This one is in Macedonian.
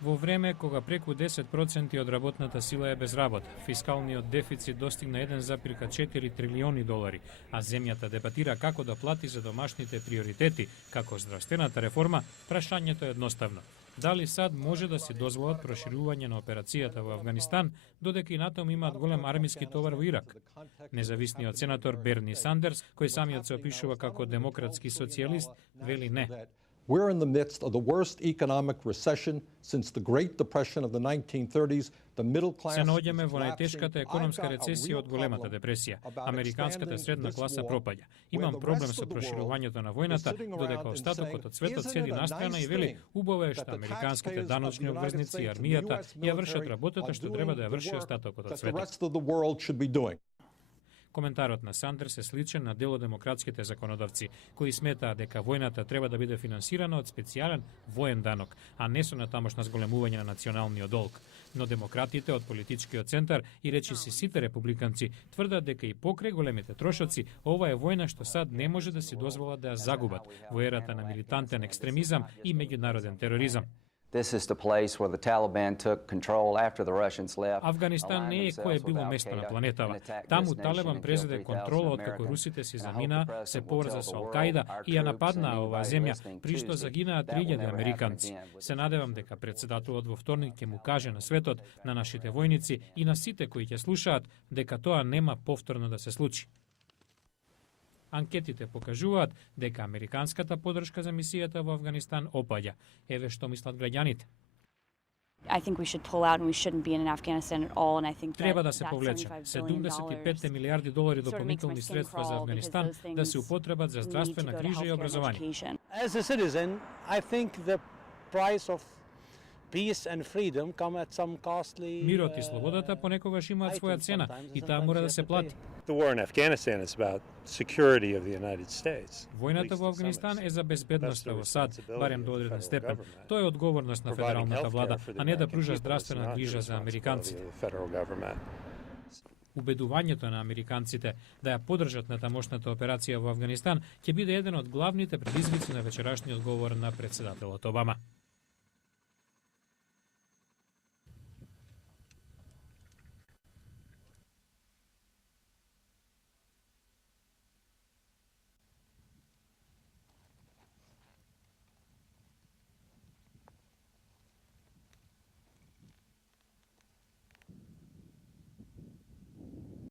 Во време кога преку 10% од работната сила е без работа, фискалниот дефицит достигна 1,4 трилиони долари, а земјата дебатира како да плати за домашните приоритети, како здравствената реформа, прашањето е едноставно. Дали САД може да си дозволат проширување на операцијата во Афганистан, додека и натаму имаат голем армиски товар во Ирак? Независниот сенатор Берни Сандерс, кој самиот се опишува како демократски социјалист, вели не. We're in the midst of the worst economic recession since the Great Depression of the 1930s. The middle class Се наоѓаме во најтешката економска рецесија од големата депресија. Американската средна класа пропаѓа. Имам проблем со проширувањето на војната, додека остатокот од светот седи настрана и вели убаво е што американските даночни обврзници и армијата ја вршат работата што треба да ја врши остатокот од светот. Коментарот на Сандерс е сличен на дел од демократските законодавци, кои сметаат дека војната треба да биде финансирана од специјален воен данок, а не со натамошно зголемување на националниот долг. Но демократите од политичкиот центар и речиси сите републиканци тврдат дека и покрај големите трошоци, ова е војна што САД не може да си дозволат да ја загубат во ерата на милитантен екстремизам и меѓународен тероризам. Афганистан не е кое било место на планетава. Таму Талебан презеде контрола откако русите си замина, се поврза со Ал-Каида и ја нападнаа оваа земја, при што загинаа 3000 американци. Се надевам дека претседателот во вторник ќе му каже на светот, на нашите војници и на сите кои ќе слушаат дека тоа нема повторно да се случи. Анкетите покажуваат дека американската подршка за мисијата во Афганистан опаѓа. Еве што мислат граѓаните. Треба да се повлечеме. 75 милиарди долари дополнителни средства за Афганистан да се употребат за здравствена грижа и образование. Мирот и слободата понекогаш имаат своја цена и таа мора да се плати. Војната во Афганистан е за безбедноста во САД, барем до одреден степен. Тоа е одговорност на федералната влада, а не да пружа здравствена грижа за американците. Убедувањето на американците да ја поддржат на тамошната операција во Афганистан ќе биде еден од главните предизвици на вечерашниот говор на претседателот Обама.